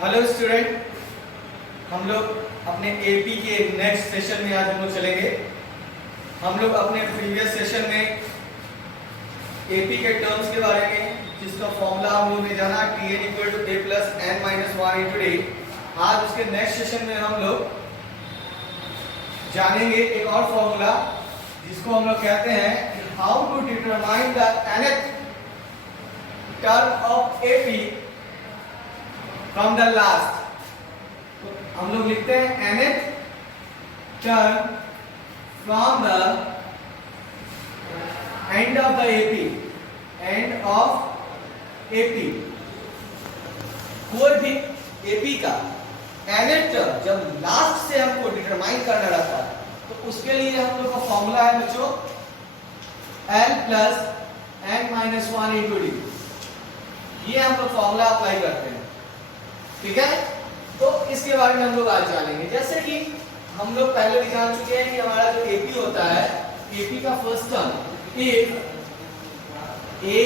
Hello student, हम लोग अपने एपी के नेक्स्ट सेशन में आज हम लोग चलेंगे। हम लोग अपने प्रीवियस सेशन में एपी के टर्म्स के बारे में, जिसका फॉर्मूला हम लोग ने जाना Tn equal to a plus n minus 1 into d. आज उसके नेक्स्ट सेशन में हम लोग जानेंगे एक और फॉर्मूला जिसको हम लोग कहते हैं how to determine the nth term of AP from the last. तो हम लोग लिखते हैं nth term from the end of the AP, end of AP. कोई भी एपी का nth टर्म जब लास्ट से हमको डिटरमाइन करना रहता है तो उसके लिए हम लोग का फॉर्मूला है बच्चों l plus n minus 1 into D. ये हम लोग फॉर्मूला अप्लाई करते हैं, ठीक है। तो इसके बारे में हम लोग आज जानेंगे। जैसे कि हम लोग पहले भी जान चुके हैं कि हमारा जो एपी होता है, एपी का first term if a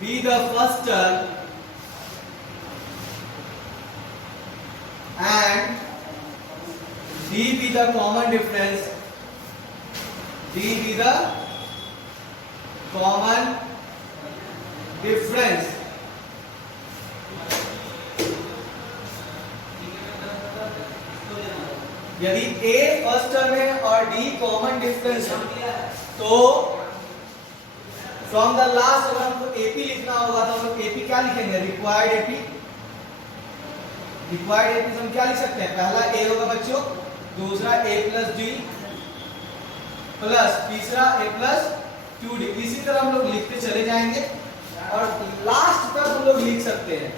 be the first term and d be the common difference, d be the common difference, यदि a फर्स्ट टर्म है और d कॉमन डिफरेंस है तो फ्रॉम द लास्ट अगर हमको एपी लिखना होगा तो हम लोग एपी क्या लिखेंगे? Required AP. रिक्वायर्ड एपी हम क्या लिख सकते हैं? पहला ए होगा बच्चों, दूसरा ए प्लस डी प्लस तीसरा ए प्लस 2d। इसी तरह हम लोग लिखते चले जाएंगे और लास्ट तक हम लोग लिख सकते हैं।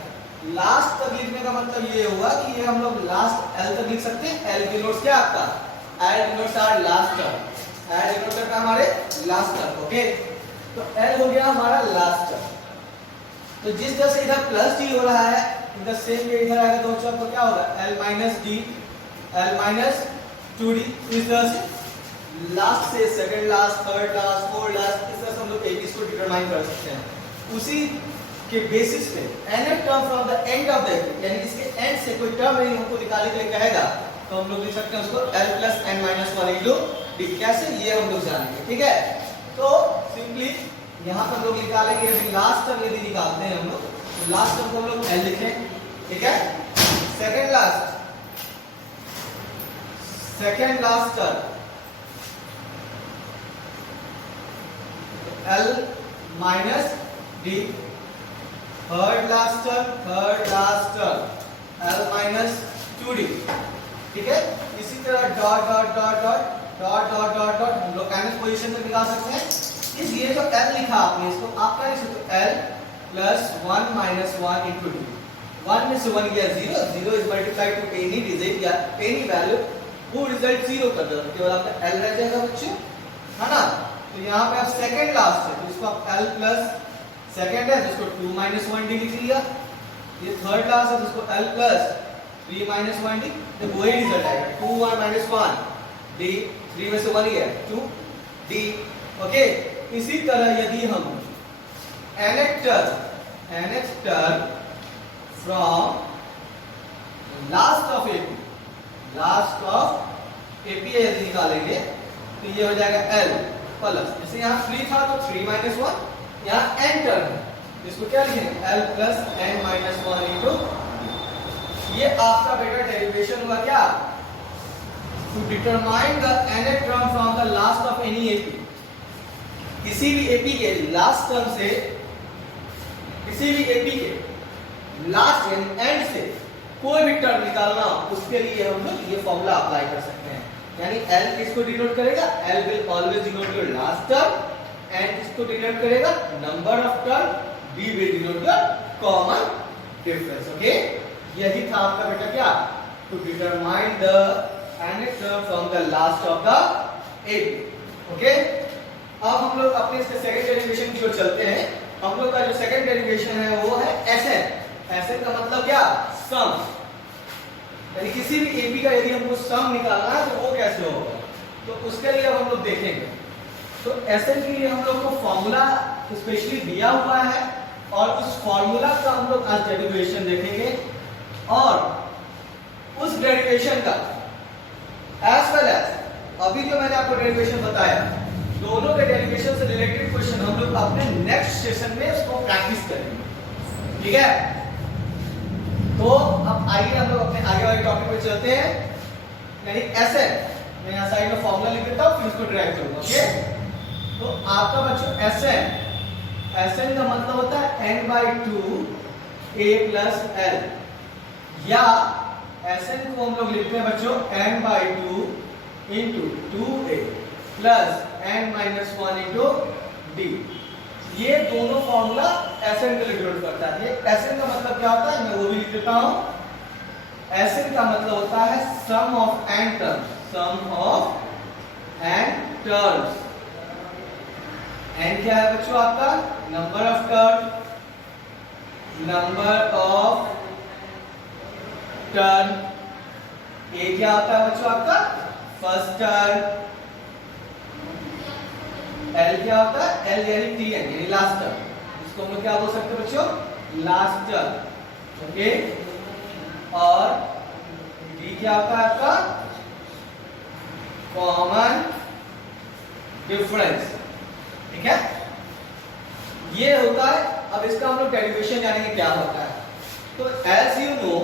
लास्ट तक लिखने का मतलब ये हुआ कि ये हम लोग लास्ट एल तक लिख सकते हैं। एल डिनोट्स क्या आपका? L denotes our last term. L denotes का हमारे लास्ट टर्म, ओके। तो L हो गया हमारा लास्ट टर्म। तो जिस तरह से इधर प्लस डी हो रहा है, इधर सेम वे इधर आएगा तो आपको क्या होगा? L minus D, L minus 2d। इस तरह से लास्ट से second last, third last, fourth last, इस तरह से हम लोग एपी को डिटरमाइन कर सकते हैं। उसी के बेसिस पे nth term from the end of the AP, यानी इसके एंड से कोई टर्म नहीं हमको निकालने के लिए कहेगा तो हम लोग लिख सकते हैं उसको L plus n minus 1 into D. कैसे, ये हम लोग जानेंगे, ठीक है। तो सिंपली यहां पर लोग निकालेंगे, यदि लास्ट टर्म यदि निकालते हैं हम लोग तो लास्ट टर्म को हम लोग L लिखें, ठीक है। Second last term L minus D. Third last term L minus 2d, ठीक है। इसी तरह dot dot dot dot dot dot dot dot हम लोग nth पोजीशन में निकाल सकते हैं। इस ये जो L लिखा आपने, इसको आप क्या लिख सकते हो? L plus 1 minus 1 into d. 1 में से 1 गया 0, 0 is multiplied to any digit या एनी वैल्यू, वो रिजल्ट 0 कर दो, केवल आपका L रह जाएगा बच्चों, है ना। तो यहाँ पे आप सेकंड लास्ट है तो इसको आप L प्लस सेकंड है तो इसको 2 माइनस 1 डी लिख लिया। ये थर्ड लास्ट है तो इसको L प्लस 3 माइनस 1 डी, तो वही रिजल्ट आएगा 2 1 माइनस 1 डी। 3 में से 1 गया 2 डी, ओके। इसी तरह यदि हम nth term from last of AP यदि निकालेंगे तो ये हो जाएगा L प्लस, जैसे यहाँ 3 था तो 3 माइनस 1, यहाँ n टर्म है इसको क्या लिखेंगे? L plus n minus 1 into. ये आपका बेटा डेरिवेशन हुआ क्या? To determine the nth term from the last of any AP. किसी भी एपी के लास्ट टर्म से, किसी भी एपी के लास्ट यानी एंड से कोई भी टर्म निकालना, उसके लिए हम लोग ये फॉर्मूला अप्लाई कर सकते हैं। यानी L किसको डिनोट करेगा? L will always denote your last term, and किसको डिनोट करेगा? Number of term, D will denote your common difference, okay. यही था आपका बेटा क्या? To determine the nth term from the last of the AP, okay. अब हम लोग अपने इसके सेकंड डेरिवेशन की ओर चलते हैं। हम लोग का जो सेकंड डेरिवेशन है वो है Sn। Sn का मतलब क्या? सम। यानी किसी भी एपी का यदि हमको सम निकालना है तो वो कैसे होगा, तो उसके लिए हम लोग देखेंगे। तो Sn के लिए हम लोग को फॉर्मूला स्पेशली दिया हुआ है और उस फॉर्मूला का हम लोग आज डेरिवेशन देखेंगे। और उस डेरिवेशन का एज वेल एज अभी जो मैंने आपको डेरिवेशन बताया, दोनों के डेरिवेशन से रिलेटेड क्वेश्चन हम लोग अपने नेक्स्ट सेशन में उसको प्रैक्टिस करेंगे, ठीक है। तो अब आइए हम लोग अपने आगे वाले टॉपिक पे चलते हैं, यानी Sn। मैं यहाँ साइड में फॉर्मूला लिख देता हूँ, फिर उसको ड्राइव करूंगा, ओके। तो आपका बच्चों Sn का मतलब होता है n/2 a plus l, या Sn को हम लोग लिखते हैं बच्चों n/2 into 2a plus n-1 into d। ये दोनों फॉर्मूला Sn के लिए डिनोट करता है। ये Sn का मतलब क्या होता है, मैं वो भी लिख देता हूं। Sn का मतलब होता है sum of n terms, sum of n terms. n क्या है बच्चों आपका, number of term, number of term. a क्या होता है बच्चों आपका, फर्स्ट टर्म। L क्या होता है, L यानी Tn यानी लास्ट टर्म, इसको हम लोग क्या बोल सकते हैं बच्चों, लास्ट टर्म, ओके। और D क्या होता है आपका, कॉमन डिफरेंस, ठीक है। ये होता है। अब इसका हम लोग डेरिवेशन जानेंगे क्या होता है। तो एज यू नो,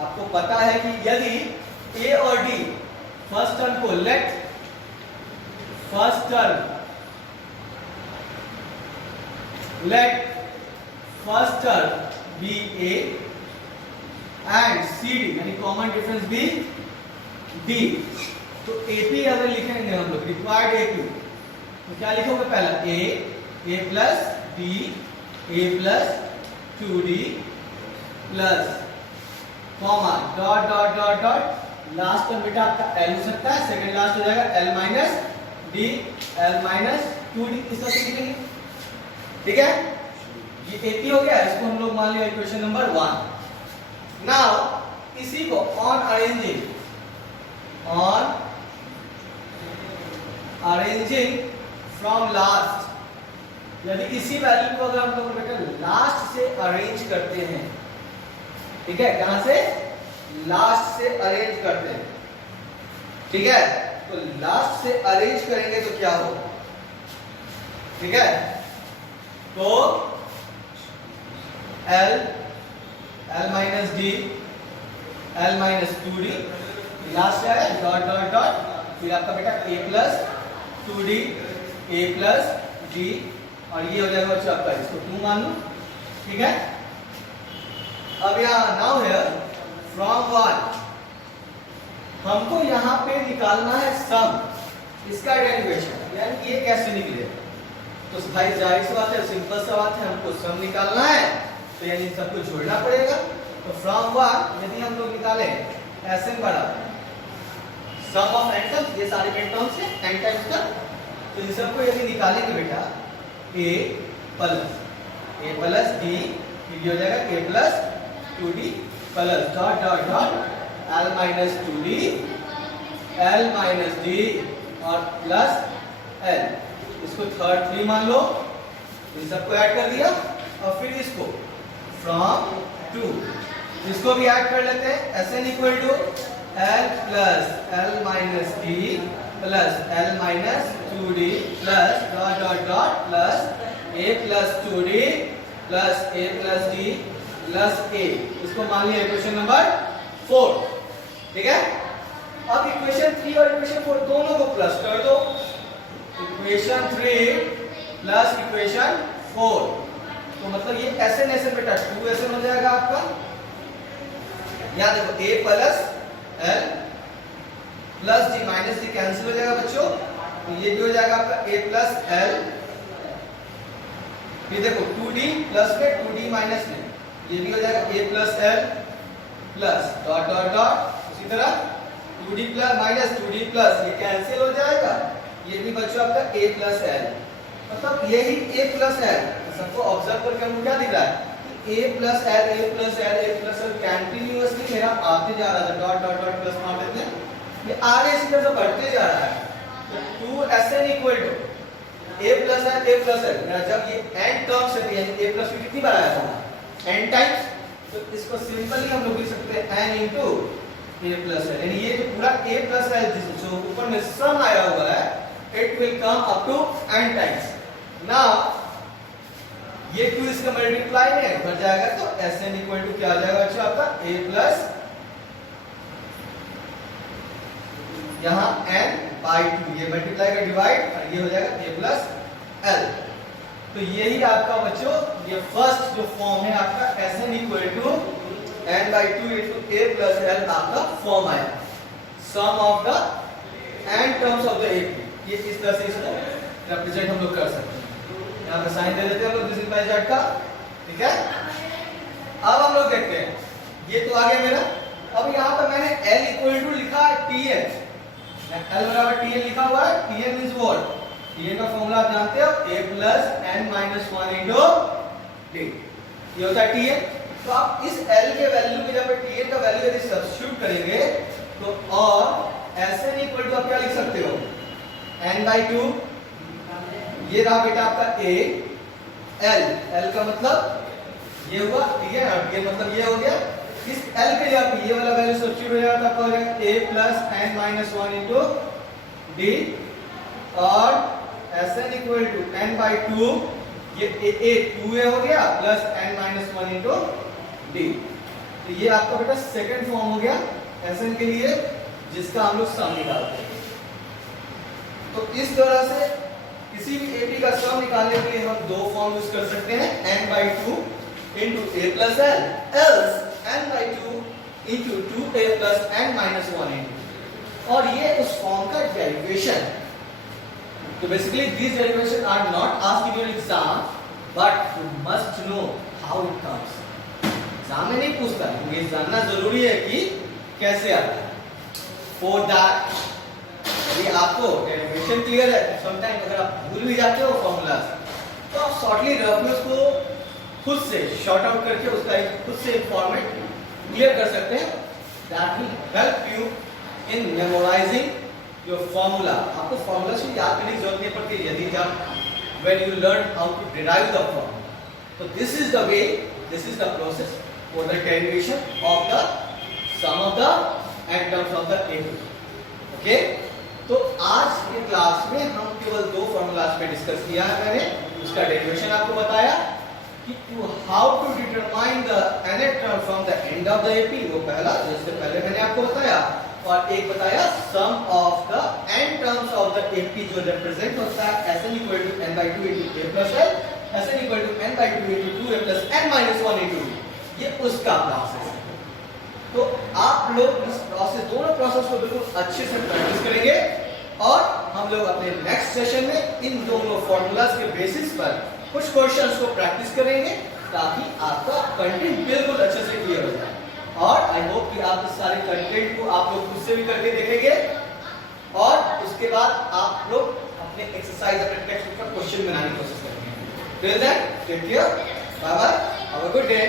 आपको पता है कि यदि A और D फर्स्ट टर्म को let first term be A and CD यानी कॉमन डिफरेंस भी D। तो AP अगर लिखेंगे हम लोग रिक्वायर्ड AP, तो क्या लिखोगे, पहला A plus D, A plus 2D plus comma dot dot dot dot, last term बेटा आपका L हो सकता है, सेकंड लास्ट हो जाएगा L minus D, L minus 2D, इस तरह से लिखेंगे, ठीक है। ये AP हो गया, इसको हम लोग मान लिया इक्वेशन नंबर 1। नाउ इसी को ऑन अरेंजिंग फ्रॉम लास्ट, यदि इसी वैल्यू को अगर हम लोग बेटा लास्ट से अरेंज करते हैं, ठीक है, कहां से, लास्ट से अरेंज करते हैं, ठीक है। तो लास्ट से अरेंज करेंगे तो क्या होगा, ठीक है। तो L minus D, L minus 2D, last क्या है, डॉट डॉट डॉट, फिर आपका बेटा A plus 2D, A plus D, और ये हो जाएगा बच्चों आपका, इसको 2 मान लो, ठीक है। अब यहाँ नाउ हियर फ्रॉम 1 हमको यहाँ पे निकालना है सम, इसका डेरिवेशन, यानी ये कैसे निकले। तो भाई जाहिर सी बात है, सिंपल सा बात है, हमको सम निकालना है, तो यानी सबको जोड़ना पड़ेगा। तो फ्रॉम 1 यदि हम लोग निकाले Sn बराबर सम ऑफ n टर्म्स, ये सारे n टर्म्स है n टाइम्स का, तो इन सबको यदि निकालेंगे बेटा A प्लस D, ये हो जाएगा A plus 2D plus dot dot dot L minus 2D, L minus D और प्लस L, इसको थर्ड 3 मान लो, इन सबको ऐड कर दिया, और फिर इसको फ्रॉम 2 इसको भी ऐड कर लेते हैं। Sn equal to L plus L minus D plus L minus 2D plus dot dot dot plus A plus 2D plus A plus D plus A, इसको मान लिया इक्वेशन नंबर 4, ठीक है। अब इक्वेशन 3 और इक्वेशन 4 दोनों को प्लस कर दो, इक्वेशन 3 प्लस इक्वेशन 4, तो मतलब ये Sn बेटा 2Sn हो जाएगा आपका। यहाँ देखो A plus L plus D minus D cancel हो जाएगा बच्चों, तो ये भी हो जाएगा आपका A प्लस L, ये देखो 2D प्लस में 2D माइनस में, ये भी हो जाएगा A plus L plus dot dot dot, इसी तरह 2D plus minus 2D plus, ये कैंसिल हो जाएगा, ये भी बच्चों आपका A प्लस L, मतलब यही A प्लस L, सबको ऑब्जर्व करके हमको क्या दिख रहा है, A plus L, A plus L, A plus L continuously मेरा आते जा रहा था, डॉट डॉट डॉट प्लस मार देते हैं, ये आगे इसी तरह से बढ़ते जा रहा है। तो 2Sn equal to A plus L, A plus L, मेरा जब ये n टर्म्स है, यानी A प्लस कितनी बार आया था, n टाइम्स, तो इसको सिंपली हम लोग लिख सकते हैं n into a plus L, यानी ये जो पूरा a प्लस एल जो ऊपर में सम आया हुआ है it will come up to n times. Now ये 2 इसका मल्टीप्लाई में बढ़ जाएगा तो Sn इक्वल टू क्या आ जाएगा बच्चों आपका a प्लस यहाँ n बाई 2, ये मल्टीप्लाई का डिवाइड और ये हो जाएगा a प्लस l। तो यही आपका बच्चों ये फर्स्ट जो फॉर्म है आपका Sn equal to n by 2 into a plus l आपका फॉर्म आया, sum of the n terms of the AP। ये इस तरह से इसको रिप्रेजेंट हम लोग कर सकते हैं। यहाँ पे साइन दे देते हैं हम लोग दिस इज बाय z का, ठीक है। अब हम लोग देखते हैं, ये तो आ गया मेरा। अब यहाँ पर मैंने l इक्वल टू लिखा है Tn, l बराबर Tn लिखा हुआ है। Tn इज व्हाट, Tn का फॉर्मूला आप जानते हो a plus n minus 1 into d, ये होता है Tn। तो आप इस l के वैल्यू में जब Tn का वैल्यू यदि सब्स्टिट्यूट करेंगे तो और Sn इक्वल टू आप क्या लिख सकते हो n बाई 2, ये रहा बेटा आपका a, l का मतलब ये हुआ Tn और Tn मतलब ये हो गया। इस l के लिए आप ये वाला वैल्यू सब्स्टिट्यूट हो जाएगा तो आपका हो जाएगा a plus n minus 1 into d और Sn equal to n by 2, ये a 2a हो गया plus n minus 1 into d। तो ये आपका बेटा सेकंड फॉर्म हो गया Sn के लिए जिसका हम लोग सम निकालते हैं। तो इस तरह से किसी भी AP का सम निकालने के लिए हम दो फॉर्म यूज कर सकते हैं, n by 2 into a plus l, else n by 2 into 2a plus n minus 1 into, और ये उस फॉर्म का डेरिवेशन। तो basically these derivation are not asked in your exam, but you must know how it comes. Exam में नहीं पूछता है, ये जानना जरूरी है कि कैसे आता है। For that, यदि आपको डेरिवेशन क्लियर है, समटाइम अगर आप भूल भी जाते हो फॉर्मूलाज, तो आप शॉर्टली रफली उसको खुद से शॉर्ट आउट करके उसका एक खुद से एक फॉर्मेट क्लियर कर सकते हैं। That will help you in memorizing your formula। आपको फॉर्मूला से याद करने की जरूरत नहीं पड़ती यदि जब when you learn how to derive the formula। तो this is the way, this is the process for the derivation of the sum of the n terms of the AP। okay? तो आज के क्लास में हम केवल दो formulas पे discuss किया है मैंने, उसका डेरिवेशन आपको बताया कि how to determine the nth term from the end of the AP, वो पहला जिससे पहले मैंने आपको बताया, और एक बताया sum of the n terms of the AP जो रिप्रेजेंट होता है Sn equal to n by 2 into a plus l, Sn equal to n by 2 into 2a plus n minus 1 into d, ये उसका प्रोसेस है। तो आप लोग इस प्रोसेस, दोनों प्रोसेस को बिल्कुल अच्छे से प्रैक्टिस करेंगे और हम लोग अपने नेक्स्ट सेशन में इन दोनों फॉर्मूलाज के बेसिस पर कुछ क्वेश्चंस को प्रैक्टिस करेंगे ताकि आपका कंटेंट बिल्कुल अच्छे से क्लियर हो जाए। और आई होप कि आप इस सारे कंटेंट को आप लोग खुद से भी करके देखेंगे और उसके बाद आप लोग अपने एक्सरसाइज, अपने टेक्स्ट पर क्वेश्चन बनाने की कोशिश करेंगे। Till then take care, bye bye, have a good day.